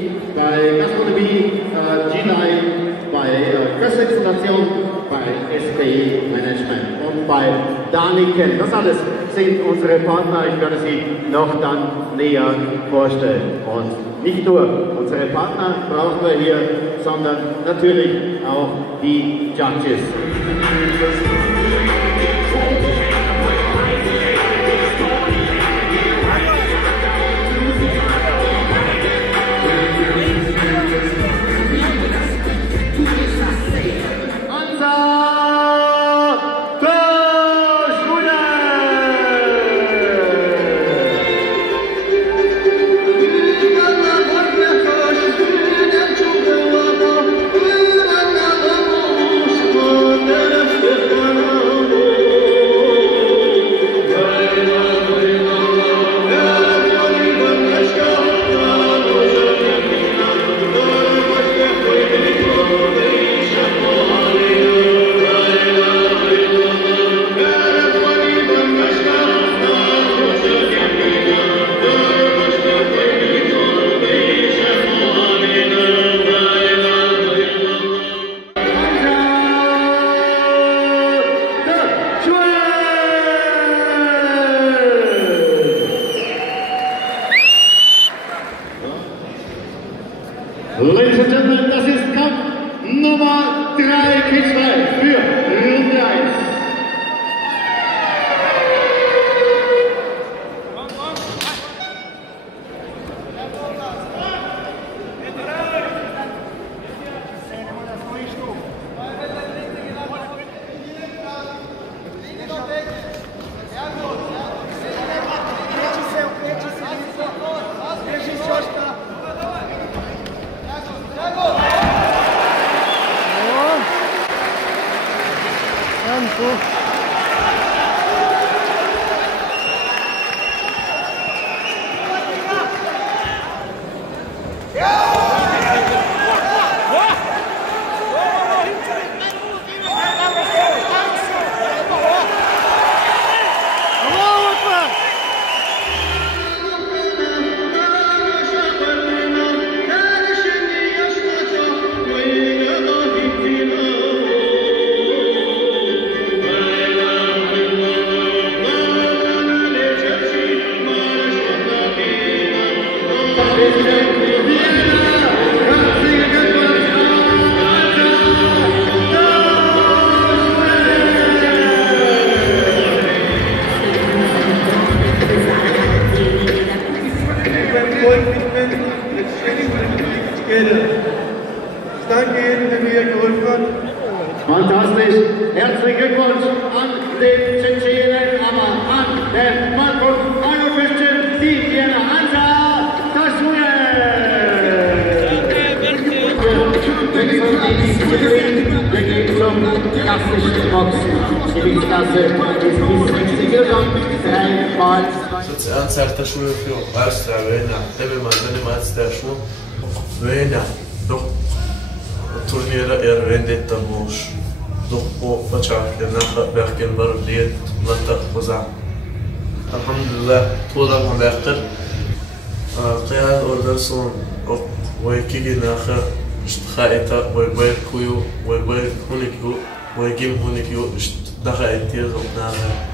bei Gastronomie, G-Line, bei Presseexploration, bei SPI Management und bei Daniken. Das alles sind unsere Partner. Ich werde sie noch dann näher vorstellen. Und nicht nur unsere Partner brauchen wir hier, sondern natürlich auch die Judges. Ladies and Gentlemen, das ist Kampf Nummer 3, Kitzbühel für Runde 1. Ich danke Ihnen, der mir geholfen hat. Fantastisch. Herzlichen Glückwunsch an den Tschetschenen, aber an den Mann von Iron Christian, die Vienna Hansa, Tasune. Wir gehen zum klassischen Boxen. Die Gewichtsklasse ist bis 60 Kilogramm, 3 Mal. Sozialen certa šuju fio Austria Vena, tebe ma zanima da šuju Vena, dok turnira vendetta boš, dok po fačak je naha berken barbliet lata qoza. Alhamdulillah, toda ma berqir. Qiyad orderson og ويكيجي ناخا مش خائتا ويبوي كويو ويبوي هونيك يو ويجيم هونيك يو مش دخا انتيز وبناها